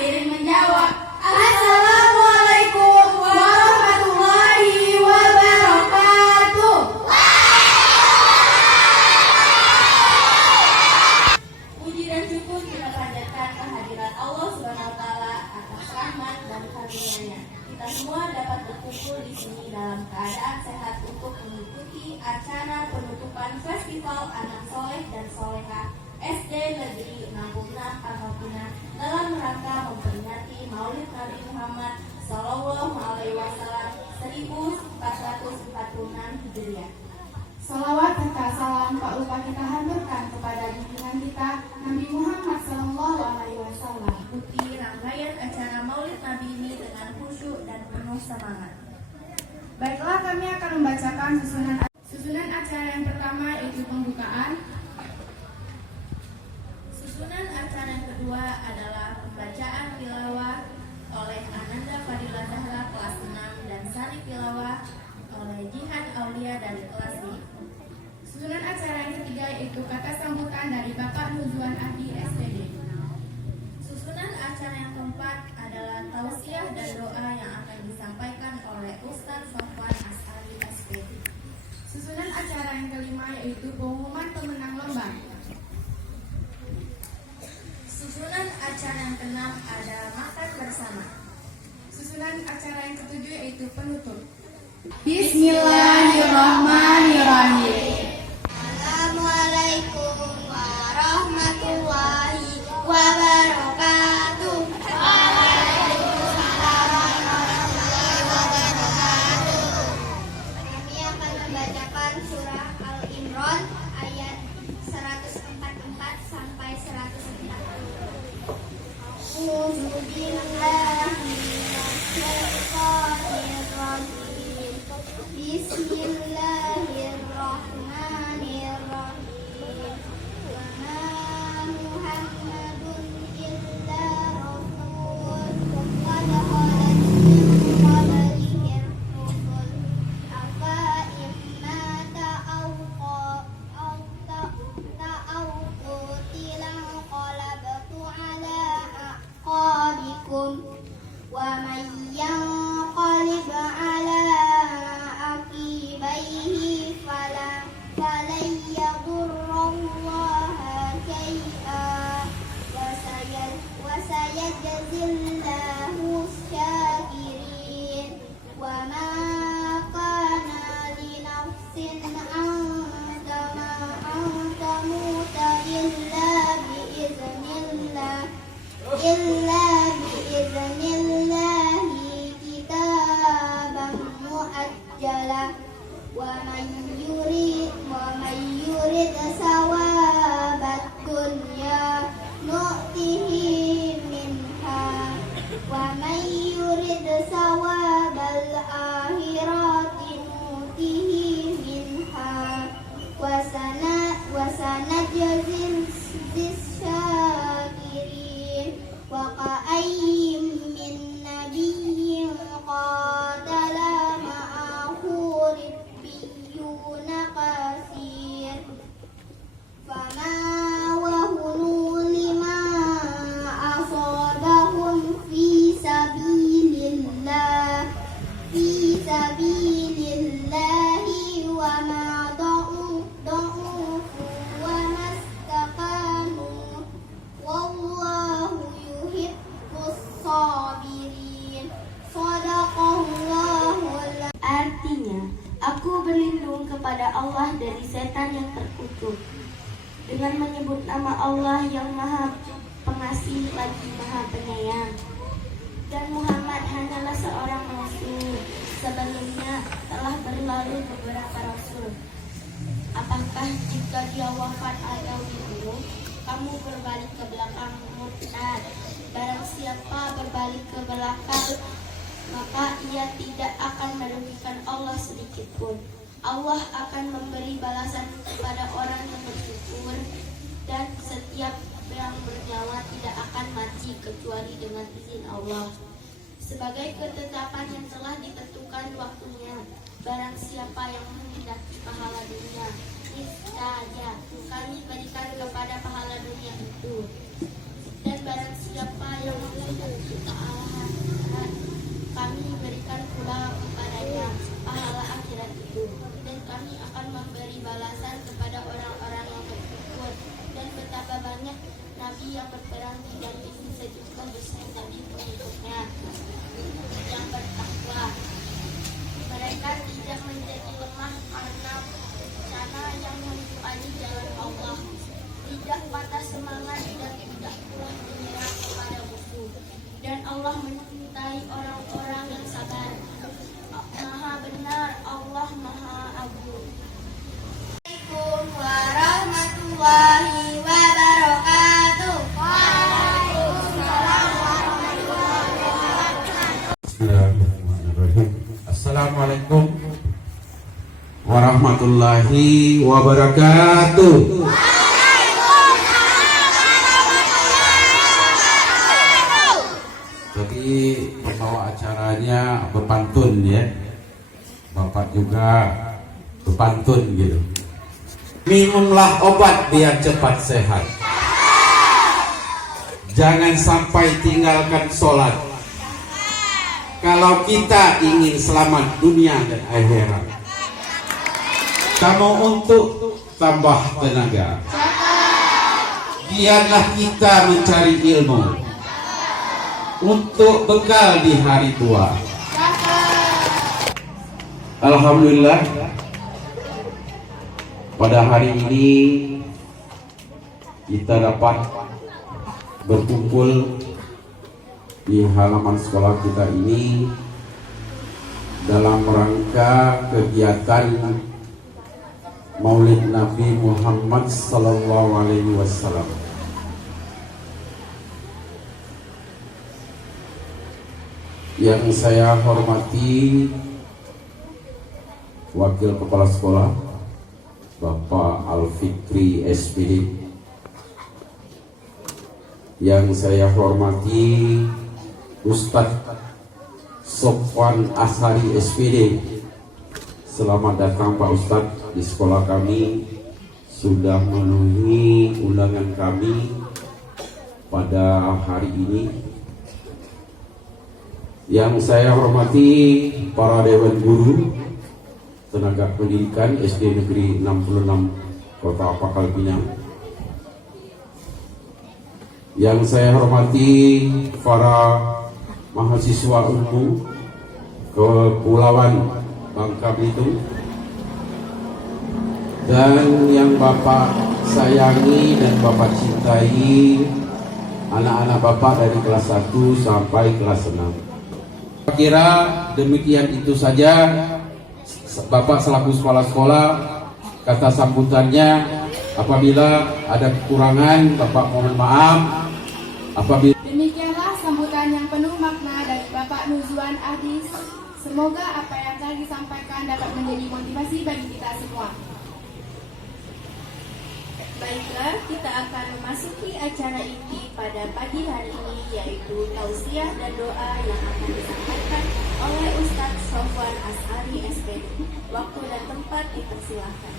hadirin menjawab, Assalamualaikum warahmatullahi wabarakatuh. Puji dan syukur kita panjatkan kehadiran Allah Subhanahu wa taala atas rahmat dan karunia-Nya. Kita semua dapat berkumpul di sini dalam keadaan sehat untuk mengikuti acara penutupan Festival Anak Soleh dan Soleha SD Negeri 66 Pangkalpinang dalam rangka memperingati Maulid Nabi Muhammad Sallallahu Alaihi Wasallam 1446 Hijriah. Salawat serta salam tak lupa kita haturkan kepada junjungan kita Nabi Muhammad Sallallahu Alaihi Wasallam. Ikuti rangkaian acara Maulid Nabi ini dengan khusyuk dan penuh semangat. Baiklah, kami akan membacakan susunan acara yang pertama, yaitu pembukaan. Susunan acara yang kedua adalah pembacaan tilawah oleh Ananda Fadila Zahra kelas 6 dan Sari tilawah oleh Jihan Aulia dari kelas 5. Susunan acara yang ketiga yaitu kata sambutan dari Bapak Nuzuan Adi SPD. Susunan acara yang keempat adalah tausiah dan doa yang akan disampaikan oleh Ustaz Sofwan Asari SPD. Susunan acara yang kelima yaitu pengumuman pemenang lomba. Susunan acara yang keenam ada makan bersama. Susunan acara yang ketujuh yaitu penutup. Bismillahirrahmanirrahim. Assalamualaikum warahmatullahi wabarakatuh. Waalaikumsalam warahmatullahi wabarakatuh. Kami akan membacakan surah Al-Imran ayat 144 sampai 140. Bismillahirrahmanirrahim. Wa ma Muhammadun illa rasul qad khalat min qablihi ar-rusul afa imma qutila qalabtu ala aqabikum wa man yanqalib ala aqibaihi falan yadurrallaha syai'a wa sayajzillahu syakirin wa ma kana li nafsin an tamuta illa biiznillah kitaban muajjala wa man yurid sawabat dunya nu'tihi minha wa man yurid sawabal akhirati nu'tihi minha wa sanajzil syakirin wa ka'ayyim min nabiyyin qatala ma'ahu ribbiyuna kasir fama wahunu lima asabahum fi sabilillahi wa ma da'u wa mastakanu wallahu yuhibbus sabirin. Shadaqallahul. Artinya, aku berlindung kepada Allah dari setan yang terkutuk dengan menyebut nama Allah yang Maha Pengasih lagi Maha Penyayang. Dan Muhammad hanyalah seorang rasul. Sebelumnya telah berlalu beberapa rasul. Apakah jika dia wafat atau dibunuh, kamu berbalik ke belakang murtad? Barang siapa berbalik ke belakang, maka ia tidak akan merugikan Allah sedikit pun. Allah akan memberi balasan kepada orang yang bersyukur, dan setiap yang bernyawa tidak akan mati kecuali dengan izin Allah. Sebagai ketetapan yang telah ditentukan waktunya, barang siapa yang menghendaki pahala dunia, niscaya kami berikan kepada pahala dunia itu. Dan barang siapa yang Ta'ala, kami berikan pula kepadanya pahala akhirat itu, dan kami akan memberi balasan kepada orang-orang yang bersyukur. Dan betapa banyak nabi yang berperang tidak bisa juga beserta pengikutnya yang bertakwa. Mereka tidak menjadi lemah karena cara yang mencari jalan Allah, tidak patah semangat dan tidak pula menyerah kepada musuh. Dan Allah mencintai orang-orang yang sabar. Maha benar, Allah Maha Agung. Assalamualaikum warahmatullahi wabarakatuh. Waalaikumsalam warahmatullahi wabarakatuh. Bismillahirrahmanirrahim. Assalamualaikum warahmatullahi wabarakatuh. Jadi pembawa acaranya berpantun ya, Bapak juga berpantun gitu. Minumlah obat biar cepat sehat. Jangan sampai tinggalkan sholat. Kalau kita ingin selamat dunia dan akhirat. Kamu untuk tambah tenaga. Biarlah kita mencari ilmu untuk bekal di hari tua. Alhamdulillah, pada hari ini kita dapat berkumpul di halaman sekolah kita ini dalam rangka kegiatan Maulid Nabi Muhammad Sallallahu Alaihi Wasallam. Yang saya hormati Wakil Kepala Sekolah Bapak Al-Fikri SPD, yang saya hormati Ustadz Sofwan Ashari SPD. Selamat datang Pak Ustadz di sekolah kami, sudah memenuhi undangan kami pada hari ini. Yang saya hormati para Dewan Guru Tenaga Pendidikan SD Negeri 66 Kota Pakal Pinang. Yang saya hormati para mahasiswa umum Kepulauan Bangka Belitung, dan yang Bapak sayangi dan Bapak cintai, anak-anak Bapak dari kelas 1 sampai kelas 6. Saya kira demikian itu saja. Bapak selaku sekolah-sekolah, kata sambutannya, apabila ada kekurangan Bapak mohon maaf. Apabila Demikianlah sambutan yang penuh makna dari Bapak Nuzwan Adis. Semoga apa yang telah disampaikan dapat menjadi motivasi bagi kita semua. Baiklah, kita akan memasuki acara inti pada pagi hari ini, yaitu tausiah dan doa yang akan disampaikan oleh Ustadz Sofwan Ashari SPD. Waktu dan tempat dipersilahkan.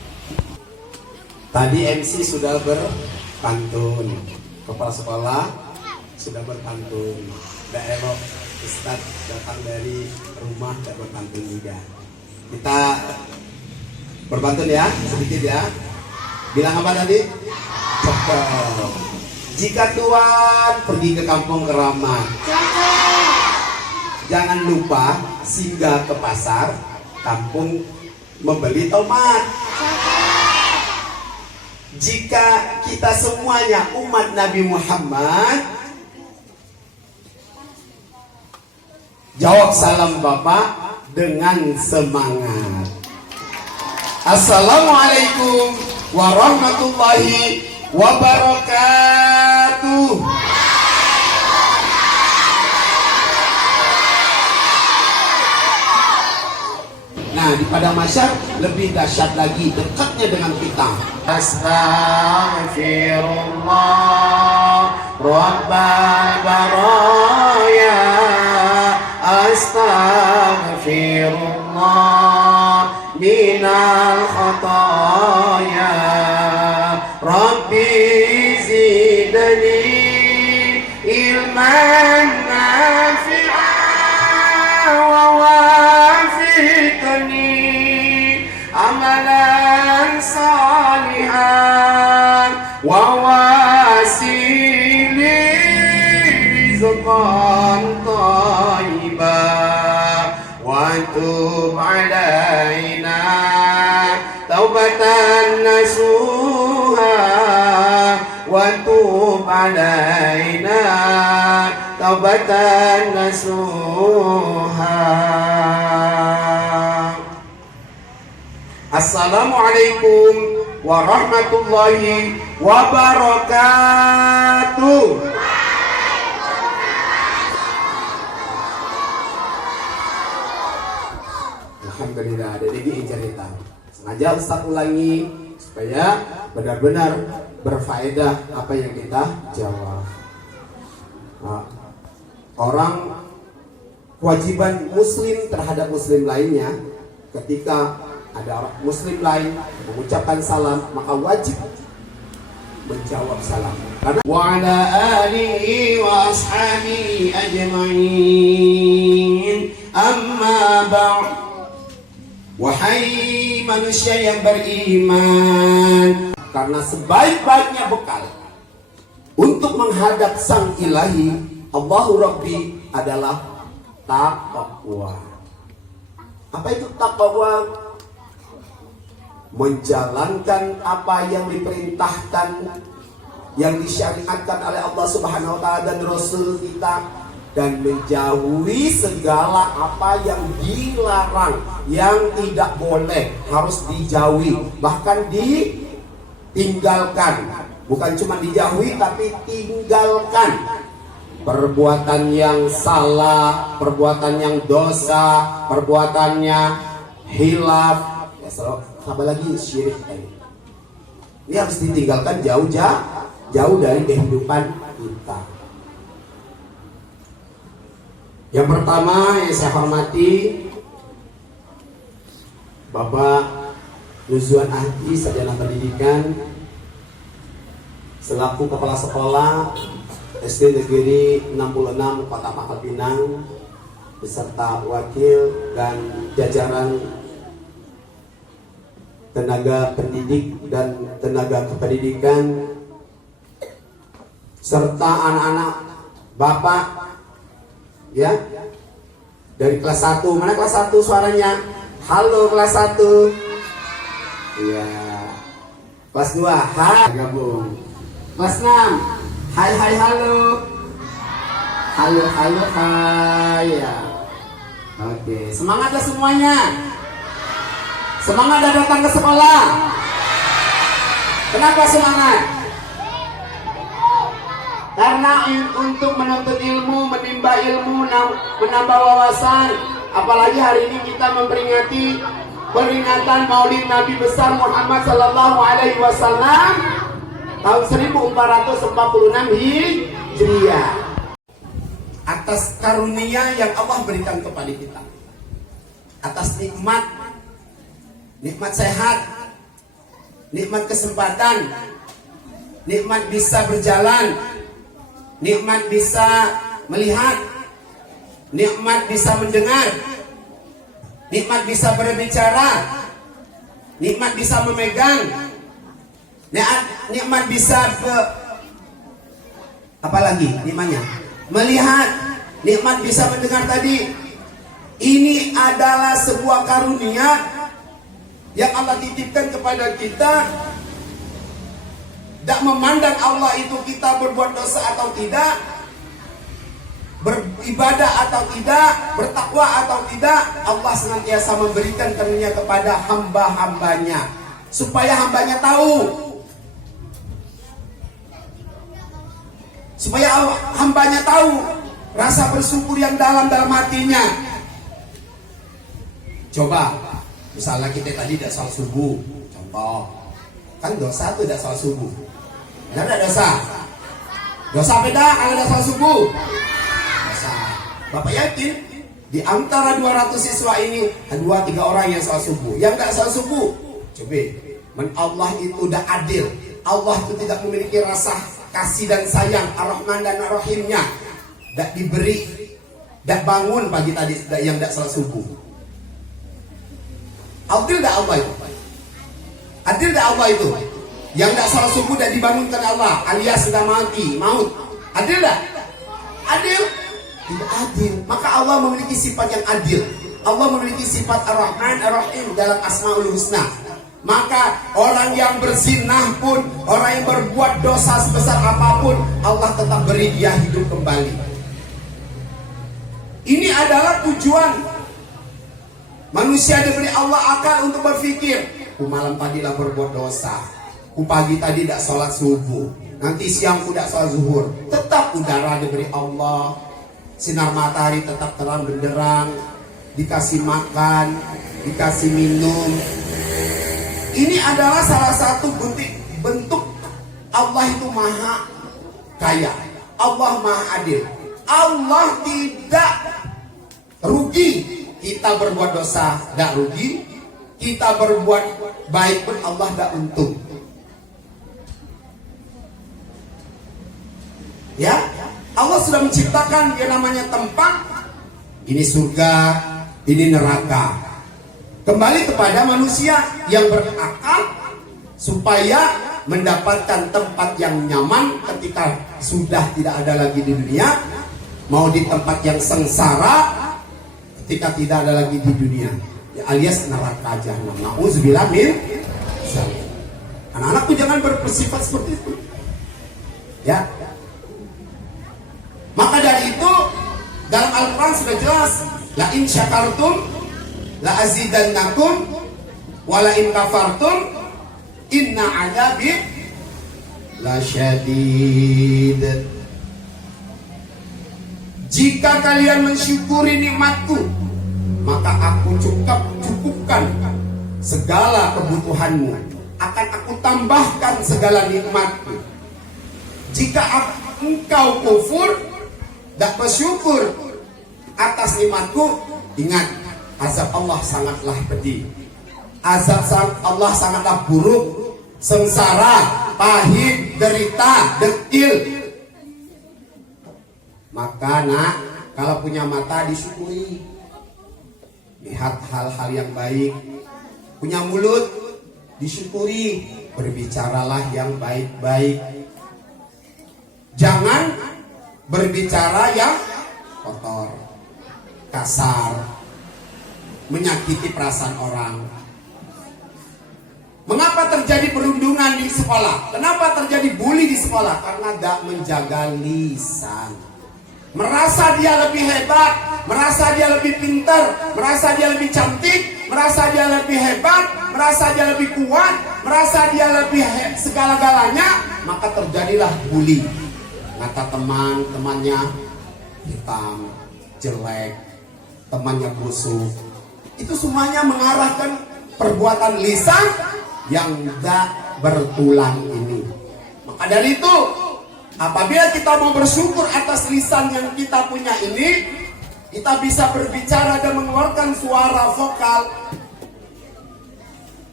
Tadi MC sudah berpantun, kepala sekolah sudah berpantun, daerah Ustadz datang dari rumah dan berpantun juga. Kita berpantun ya, sedikit ya. Bilang apa tadi? Cakep. Jika Tuhan pergi ke kampung keramat, jangan lupa singgah ke pasar kampung membeli tomat. Jika kita semuanya umat Nabi Muhammad, jawab salam Bapak dengan semangat. Assalamualaikum warahmatullahi wabarakatuh. Nah, di padang mahsyar lebih dahsyat lagi, dekatnya dengan kita. Astaghfirullah Rabbal baraya, astaghfirullah minal khataya, Rabbi zidni ilma علما نافعا ووافقني عملا صالحا وواسلي رزقا طيبا وتب علينا توبة نصوحا وتب علينا توبة نصوحا. Assalamualaikum warahmatullahi wabarakatuh. Alhamdulillah, ada lagi cerita. Sengaja Ustaz ulangi supaya benar-benar berfaedah apa yang kita jawab. Nah, orang kewajiban muslim terhadap muslim lainnya, ketika ada orang muslim lain mengucapkan salam, maka wajib menjawab salam. Karena wa ala alihi wa ashabihi ajma'in. Amma ba'd. Wahai manusia yang beriman, karena sebaik-baiknya bekal untuk menghadap Sang Ilahi Allahu Rabbi adalah taqwa. Apa itu taqwa? Menjalankan apa yang diperintahkan, yang disyariatkan oleh Allah Subhanahu wa taala dan Rasul kita, dan menjauhi segala apa yang dilarang, yang tidak boleh, harus dijauhi, bahkan ditinggalkan. Bukan cuma dijauhi tapi tinggalkan. Perbuatan yang salah, perbuatan yang dosa, perbuatannya hilaf, ya apa lagi syirik ini. Ini harus ditinggalkan jauh dari kehidupan kita. Yang pertama yang saya hormati Bapak Nuzwan Ahdi, sarjana pendidikan, selaku kepala sekolah SD Negeri 66 Kota Pangkal Pinang, beserta wakil dan jajaran tenaga pendidik dan tenaga kependidikan, serta anak-anak Bapak ya dari kelas 1. Mana kelas 1 suaranya? Halo kelas 1. Iya. Kelas 2, hai gabung. Kelas 6, hai halo. Halo hai ya. Oke, semangatlah semuanya. Semangat datang ke sekolah. Kenapa semangat? Karena untuk menuntut ilmu, menimba ilmu, menambah wawasan. Apalagi hari ini kita memperingati peringatan Maulid Nabi besar Muhammad sallallahu alaihi wasallam tahun 1446 Hijriah. Atas karunia yang Allah berikan kepada kita, atas nikmat sehat, nikmat kesempatan, nikmat bisa berjalan, nikmat bisa melihat, nikmat bisa mendengar, nikmat bisa berbicara, nikmat bisa memegang, nikmat bisa apalagi nikmatnya melihat, nikmat bisa mendengar tadi. Ini adalah sebuah karunia yang Allah titipkan kepada kita. Tak memandang Allah itu kita berbuat dosa atau tidak, beribadah atau tidak, bertakwa atau tidak, Allah senantiasa memberikan karunia kepada hamba-hambanya supaya hambanya tahu, supaya hambanya tahu rasa bersyukur yang dalam hatinya. Coba misalnya kita tadi tidak salat subuh, contoh, kan dosa itu tidak salat subuh. Benar tidak dosa? Dosa beda kalau tidak salat subuh. Dosa. Bapak yakin di antara 200 siswa ini 2-3 orang yang salat subuh, yang tidak salat subuh? Coba, Allah itu udah adil. Allah itu tidak memiliki rasa kasih dan sayang, Ar-Rahman dan Ar-Rahimnya. dak diberi, dak bangun pagi tadi, yang dak salat subuh. Adil dak Allah itu? Adil dak Allah itu? Yang dak salat subuh dak dibangunkan Allah, alias sudah mati, maut. Adil dak? Adil? Tidak adil. Maka Allah memiliki sifat yang adil. Allah memiliki sifat Ar-Rahman Ar-Rahim dalam Asmaul Husna. Maka orang yang berzinah pun, orang yang berbuat dosa sebesar apapun, Allah tetap beri dia hidup kembali. Ini adalah tujuan manusia diberi Allah akal untuk berpikir. Ku malam tadi lah berbuat dosa, ku pagi tadi tidak sholat subuh, nanti siang ku tidak sholat zuhur. Tetap udara diberi Allah, sinar matahari tetap terang benderang, dikasih makan, dikasih minum. Ini adalah salah satu bentuk Allah itu maha kaya, Allah maha adil. Allah tidak rugi. Kita berbuat dosa tidak rugi, kita berbuat baik pun Allah tidak untung. Ya, Allah sudah menciptakan yang namanya tempat. Ini surga, ini neraka. Kembali kepada manusia yang berakal supaya mendapatkan tempat yang nyaman ketika sudah tidak ada lagi di dunia, mau di tempat yang sengsara ketika tidak ada lagi di dunia, ya, alias neraka jahanam. Nauzubillah min dzalik. Anak-anakku jangan bersifat seperti itu. Ya. Maka dari itu dalam Al-Quran sudah jelas, la in syakartum la azidannakum wa la in kafartum inna adzabi la syadid. Jika kalian mensyukuri nikmatku, maka aku cukupkan segala kebutuhanmu, akan aku tambahkan segala nikmatku. Jika engkau kufur dan bersyukur atas nikmatku, ingat, azab Allah sangatlah pedih. Azab Allah sangatlah buruk, sengsara, pahit, derita, dekil. Maka nak, kalau punya mata disyukuri, lihat hal-hal yang baik. Punya mulut disyukuri, berbicaralah yang baik-baik. Jangan berbicara yang kotor, kasar, menyakiti perasaan orang. Mengapa terjadi perundungan di sekolah? Kenapa terjadi bully di sekolah? Karena tidak menjaga lisan. Merasa dia lebih hebat, merasa dia lebih pintar, merasa dia lebih cantik, merasa dia lebih hebat, merasa dia lebih kuat, merasa dia lebih segala-galanya, maka terjadilah bully. Kata temannya hitam, jelek, temannya busuk. Itu semuanya mengarahkan perbuatan lisan yang tidak bertulang ini. Maka dari itu, apabila kita mau bersyukur atas lisan yang kita punya ini, kita bisa berbicara dan mengeluarkan suara vokal.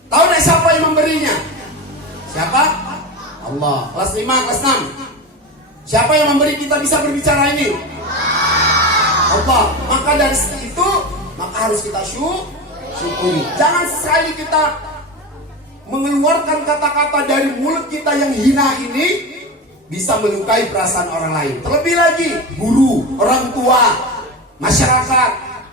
Tahu tidak siapa yang memberinya? Siapa? Allah. Kelas 5, kelas 6. Siapa yang memberi kita bisa berbicara ini? Allah. Maka dari itu, maka harus kita syukuri. Jangan sekali kita mengeluarkan kata-kata dari mulut kita yang hina ini bisa melukai perasaan orang lain. Terlebih lagi guru, orang tua, masyarakat.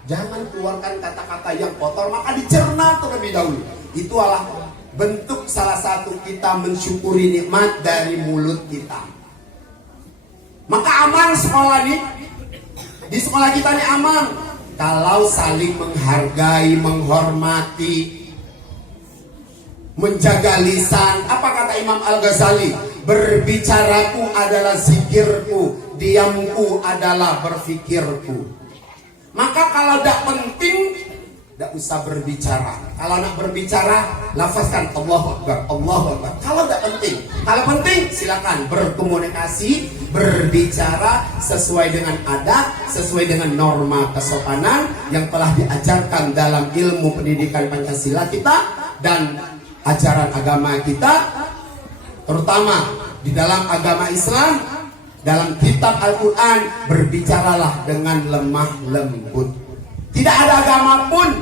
Jangan keluarkan kata-kata yang kotor, maka dicerna terlebih dahulu. Itu adalah bentuk salah satu kita mensyukuri nikmat dari mulut kita. Maka aman sekolah nih. Di sekolah kita nih aman kalau saling menghargai, menghormati, menjaga lisan. Apa kata Imam Al-Ghazali? Berbicaraku adalah zikirku, diamku adalah berfikirku. Maka kalau tidak penting, tidak usah berbicara. Kalau nak berbicara, lafazkan Allahu Akbar, Allahu Akbar. Kalau tidak penting, kalau penting silakan berkomunikasi, berbicara sesuai dengan adat, sesuai dengan norma kesopanan yang telah diajarkan dalam ilmu pendidikan Pancasila kita dan ajaran agama kita. Terutama di dalam agama Islam, dalam kitab Al-Quran, berbicaralah dengan lemah lembut. Tidak ada agama pun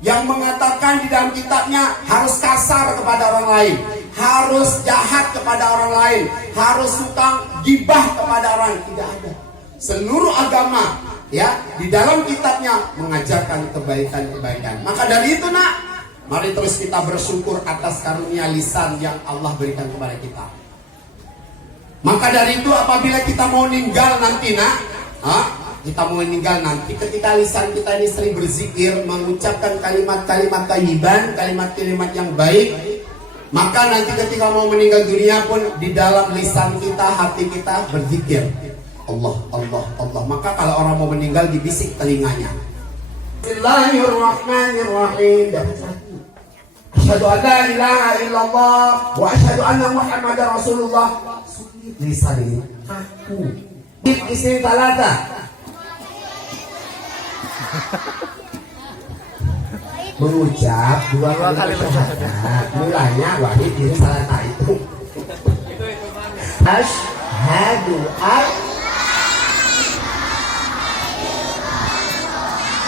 yang mengatakan di dalam kitabnya harus kasar kepada orang lain, harus jahat kepada orang lain, harus suka gibah kepada orang. Tidak ada. Seluruh agama ya di dalam kitabnya mengajarkan kebaikan-kebaikan. Maka dari itu nak, mari terus kita bersyukur atas karunia lisan yang Allah berikan kepada kita. Maka dari itu apabila kita mau meninggal nanti nak, kita mau meninggal nanti, ketika lisan kita ini sering berzikir, mengucapkan kalimat-kalimat thayyiban, kalimat-kalimat yang baik, maka nanti ketika mau meninggal dunia pun di dalam lisan kita, hati kita berzikir Allah, Allah, Allah. Maka kalau orang mau meninggal dibisik telinganya. Bismillahirrahmanirrahim. Asyhadu an la ilaha illallah wa asyhadu anna Muhammadar Rasulullah. Lisan ini kaku. Istri talata. Mengucap dua kali syahadat. Mulanya wahid istri talata itu. Asyhadu an.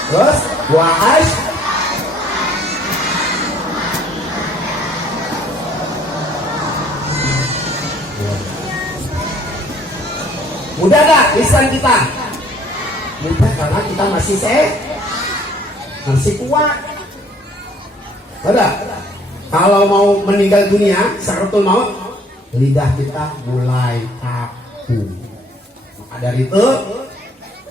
Terus wa asyhadu. Mudah gak lisan kita? Mudah karena kita masih masih kuat. Ada? Kalau mau meninggal dunia, sakaratul maut, lidah kita mulai kaku. Maka dari itu,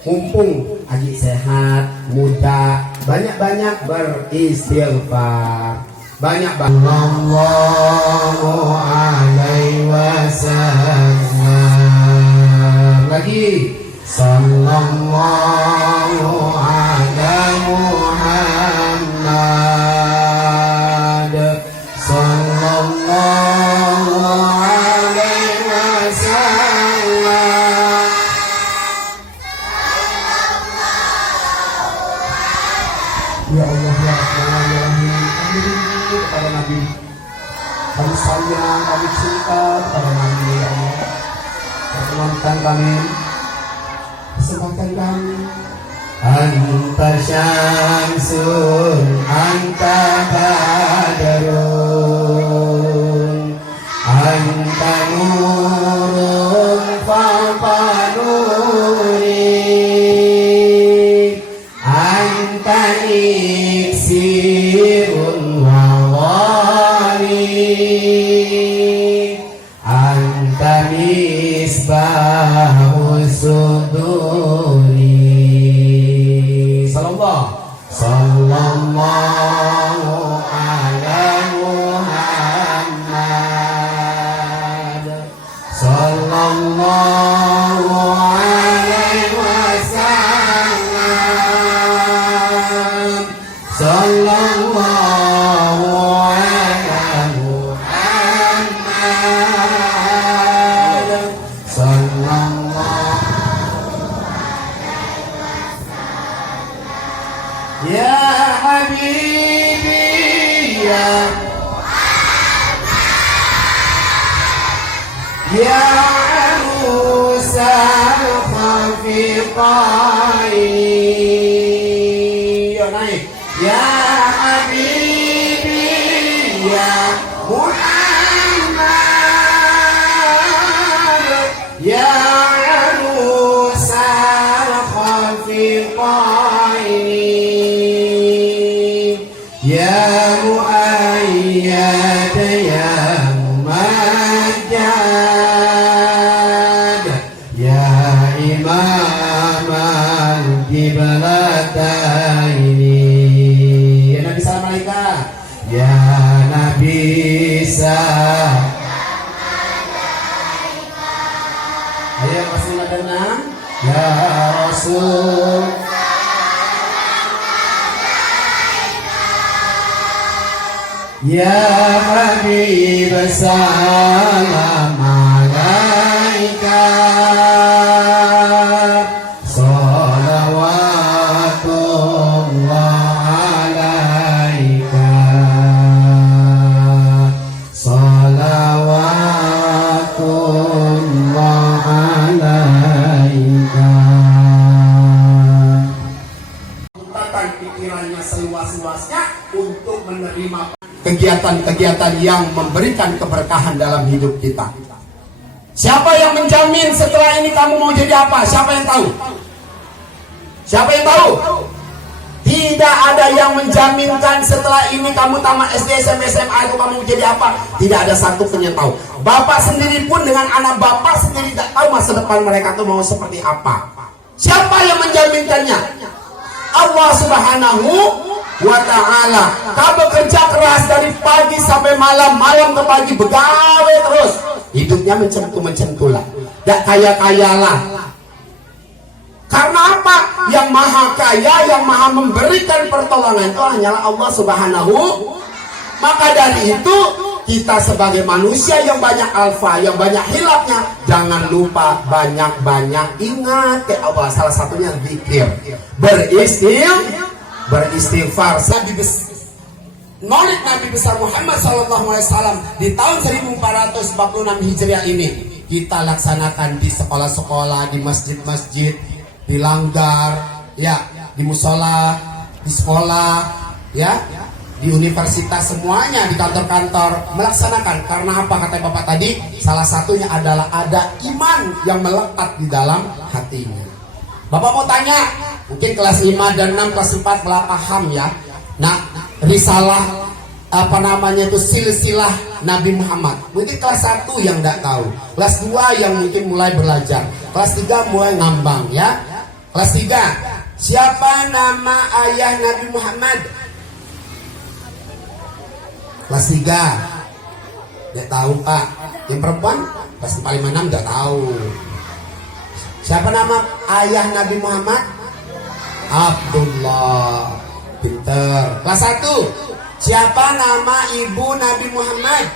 mumpung lagi sehat, muda, banyak-banyak beristighfar. Banyak-banyak Sallallahu alaihi wasallam. Lagi Sallallahu ala Muhammad Sallallahu alaihi wasallam. Ya Allah ya Rahim, kami kepada Nabi, kami sayang, kami cinta kepada Nabi. Ya Allah, perkenankan kami, kesempatan kami. Anta syamsun, anta badarun, anta nurun fawqa nuri, anta iksirun wa wali, anta misbahu suduri. Sallallahu ala Muhammad Sallallahu alaihi wasallam Sallallahu ala Muhammad Sallallahu. Ya Habibi ya Muhammad Ya Arusal Khafiqai. Yo naik. Ya Habibi ya Muhammad Ya Arusal Khafiqai. Ya Mu'ayyad ya Mumajjad ya Imam al-Qiblataini. Ya Nabi salam alaika. Ya Nabi salam. Ayo kasih madana. Ya Rasul. Ya Habib salam alaika salawatullah alaika salawatullah alaika menerima kegiatan-kegiatan yang memberikan keberkahan dalam hidup kita. Siapa yang menjamin setelah ini kamu mau jadi apa? Siapa yang tahu? Siapa yang tahu? Tidak ada yang menjaminkan setelah ini kamu tamat SD, SMP, SMA itu kamu jadi apa. Tidak ada satu pun yang tahu. Bapak sendiri pun dengan anak bapak sendiri tidak tahu masa depan mereka itu mau seperti apa. Siapa yang menjaminkannya? Allah Subhanahu wa ta'ala. Kau bekerja keras dari pagi sampai malam, malam ke pagi, begawe terus. Hidupnya mencentu-mencentulah. Tidak kaya-kayalah. Karena apa? Yang maha kaya, yang maha memberikan pertolongan itu hanyalah Allah Subhanahu. Maka dari itu kita sebagai manusia yang banyak alfa, yang banyak hilafnya, jangan lupa banyak-banyak ingat ke Allah. Salah satunya zikir, beristighfar. Maulid Nabi besar Muhammad SAW di tahun 1446 Hijriah ini kita laksanakan di sekolah-sekolah, di masjid-masjid, di langgar, ya, di musola, di sekolah, ya, di universitas, semuanya di kantor-kantor melaksanakan. Karena apa kata Bapak tadi? Salah satunya adalah ada iman yang melekat di dalam hatinya. Bapak mau tanya, mungkin kelas 5 dan 6, kelas 4 telah paham ya. Nah, risalah apa namanya itu silsilah Nabi Muhammad. Mungkin kelas 1 yang tidak tahu, kelas 2 yang mungkin mulai belajar, kelas 3 mulai ngambang ya. Kelas 3, siapa nama ayah Nabi Muhammad? Kelas 3, tidak tahu Pak. Yang perempuan kelas 4, 5, 6 tidak tahu. Siapa nama ayah Nabi Muhammad? Abdullah. Pinter. Kelas 1, siapa nama ibu Nabi Muhammad?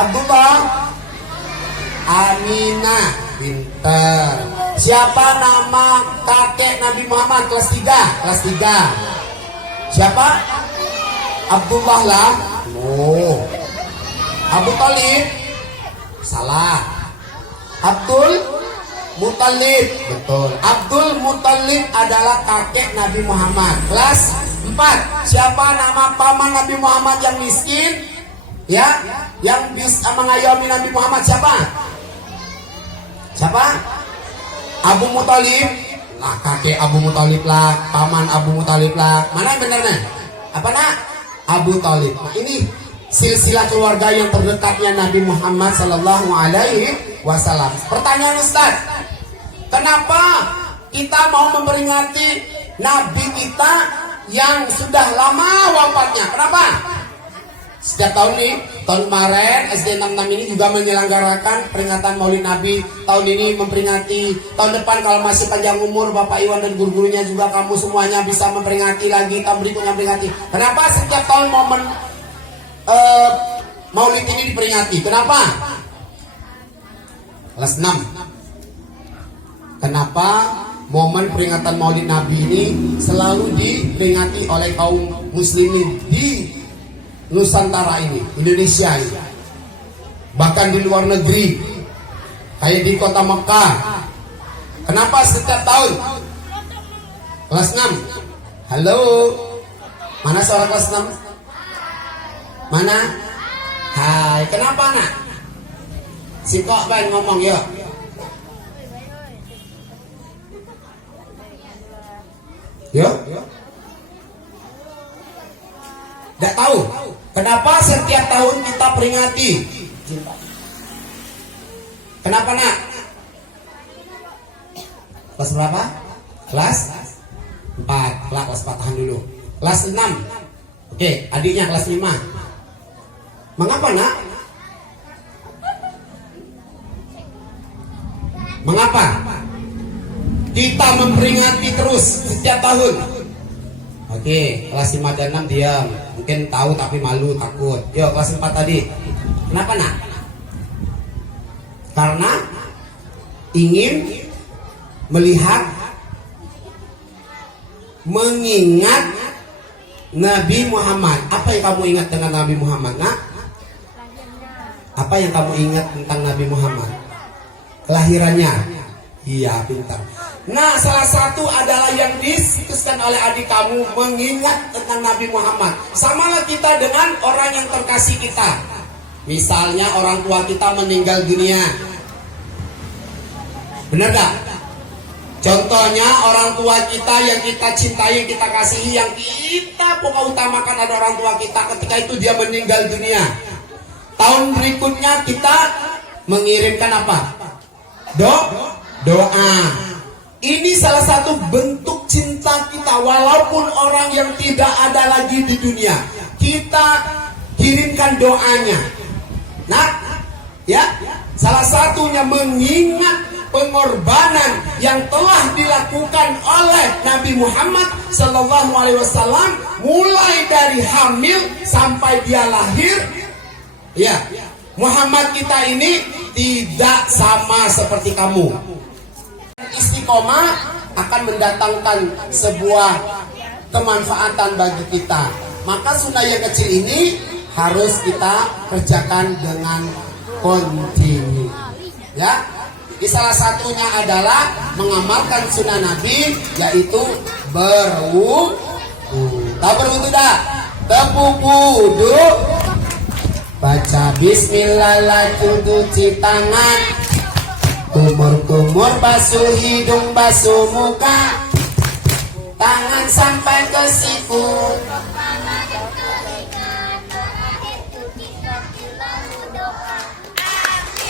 Abdullah. Aminah. Pinter. Siapa nama kakek Nabi Muhammad? Kelas 3. Kelas 3. Siapa? Abdullah lah. Oh. Abu Talib. Salah. Abdul Muttalib. Betul. Abdul Muttalib adalah kakek Nabi Muhammad. Kelas 4. Siapa nama paman Nabi Muhammad yang miskin? Ya, yang bisa mengayomi Nabi Muhammad siapa? Siapa? Abu Muttalib. Lah kakek Abu Muttalib lah, paman Abu Muttalib lah. Mana yang benarnya? Apa nak? Abu Talib. Nah, ini silsilah keluarga yang terdekatnya Nabi Muhammad Sallallahu Alaihi Wasallam. Pertanyaan Ustaz, kenapa kita mau memperingati Nabi kita yang sudah lama wafatnya? Kenapa? Setiap tahun nih, tahun kemarin SD 66 ini juga menyelenggarakan peringatan Maulid Nabi. Tahun ini memperingati, tahun depan kalau masih panjang umur Bapak Iwan dan guru-gurunya juga kamu semuanya bisa memperingati lagi, tahun berikutnya memperingati. Kenapa setiap tahun momen Maulid ini diperingati? Kenapa? Kelas 6. Kenapa momen peringatan Maulid Nabi ini selalu diperingati oleh kaum muslimin di Nusantara ini, Indonesia ini, bahkan di luar negeri, kayak di kota Mekah. Kenapa setiap tahun? Kelas 6. Halo, mana suara kelas 6? Mana? Hai, kenapa nak? Si kok baik ngomong ya. Yo? Tidak tahu. Kenapa setiap tahun kita peringati? Kenapa nak? Kelas berapa? Kelas 4. Kelas 4 tahan dulu. Kelas 6. Oke, adiknya kelas 5. Mengapa nak? Mengapa? Kita memperingati terus setiap tahun. Oke, kelas 5 dan 6 diam. Mungkin tahu tapi malu, takut. Yo, kelas 4 tadi. Kenapa nak? Karena ingin melihat, mengingat Nabi Muhammad. Apa yang kamu ingat dengan Nabi Muhammad nak? Apa yang kamu ingat tentang Nabi Muhammad? Kelahirannya. Iya, pintar. Nah, salah satu adalah yang disituskan oleh adik kamu, mengingat tentang Nabi Muhammad. Samalah kita dengan orang yang terkasih kita. Misalnya orang tua kita meninggal dunia. Benar gak? Contohnya orang tua kita yang kita cintai, kita kasihi, yang kita pokok utamakan ada orang tua kita. Ketika itu dia meninggal dunia, tahun berikutnya kita mengirimkan apa? Doa. Ini salah satu bentuk cinta kita. Walaupun orang yang tidak ada lagi di dunia, kita kirimkan doanya. Nah, ya, salah satunya mengingat pengorbanan yang telah dilakukan oleh Nabi Muhammad Sallallahu Alaihi Wasallam, mulai dari hamil sampai dia lahir. Ya, Muhammad kita ini tidak sama seperti kamu. Istiqomah akan mendatangkan sebuah kemanfaatan bagi kita. Maka sunnah yang kecil ini harus kita kerjakan dengan kontinu. Ya, salah satunya adalah mengamalkan sunnah Nabi, yaitu berwudu. Tahu berwudu dah? Tepuk wudu, baca bismillah, lalu cuci tangan, kumur-kumur, basuh hidung, basuh muka, tangan sampai ke siku.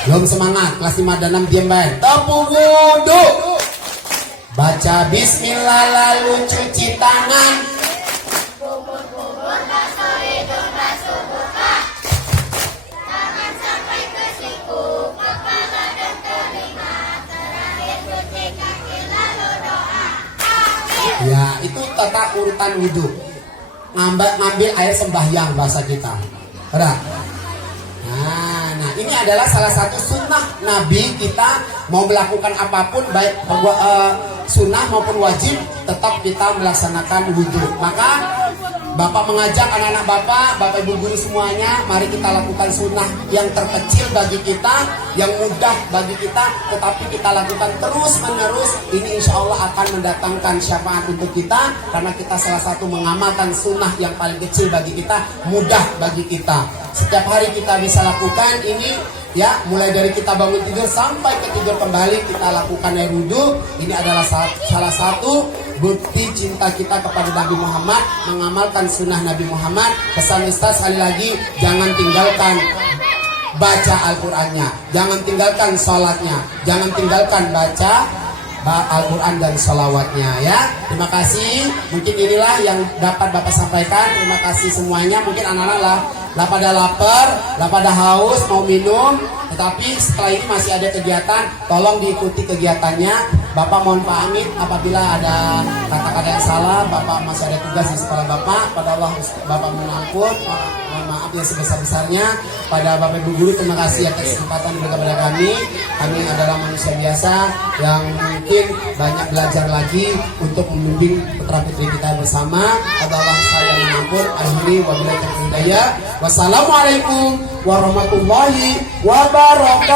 Belum semangat, kelas 5 dan 6 diam baik. Tepuk wudu, baca bismillah, lalu cuci tangan, Kumur-kumur, basuh hidung, basuh muka, tangan sampai ke siku, kepala dan telinga, terakhir cuci kaki lalu doa. Amin. ya itu tata urutan wudu. Ngambil air sembahyang bahasa kita. Benar? Nah, ini adalah salah satu sunnah Nabi. Kita mau melakukan apapun, baik sunnah maupun wajib, tetap kita melaksanakan wudu. Maka Bapak mengajak anak-anak Bapak Ibu guru semuanya, mari kita lakukan sunnah yang terkecil bagi kita, yang mudah bagi kita, tetapi kita lakukan terus menerus. Ini insya Allah akan mendatangkan syafaat untuk kita, karena kita salah satu mengamalkan sunnah yang paling kecil bagi kita, mudah bagi kita. Setiap hari kita bisa lakukan ini, ya, mulai dari kita bangun tidur sampai ke tidur kembali kita lakukan air wudu. Ini adalah salah satu bukti cinta kita kepada Nabi Muhammad, mengamalkan sunnah Nabi Muhammad. Pesan Ustaz sekali lagi, jangan tinggalkan baca Al-Qur'annya, jangan tinggalkan sholatnya, jangan tinggalkan baca Al-Quran dan sholawatnya, ya. Terima kasih. Mungkin inilah yang dapat Bapak sampaikan. Terima kasih semuanya. Mungkin anak-anak lah pada lapar, lah pada haus, mau minum. Tetapi setelah ini masih ada kegiatan, tolong diikuti kegiatannya. Bapak mohon pamit apabila ada kata-kata yang salah. Bapak masih ada tugas di sekolah Bapak. Pada Allah Bapak mengampun. Mohon maaf yang sebesar-besarnya. Pada Bapak Ibu guru, terima kasih atas kesempatan diberikan kepada kami. Kami adalah manusia biasa yang mungkin banyak belajar lagi untuk membimbing putra-putri kita bersama. Pada Allah saya mengampun. Akhiri wabillahi taufiq hidayah. Wassalamualaikum warahmatullahi wabarakatuh.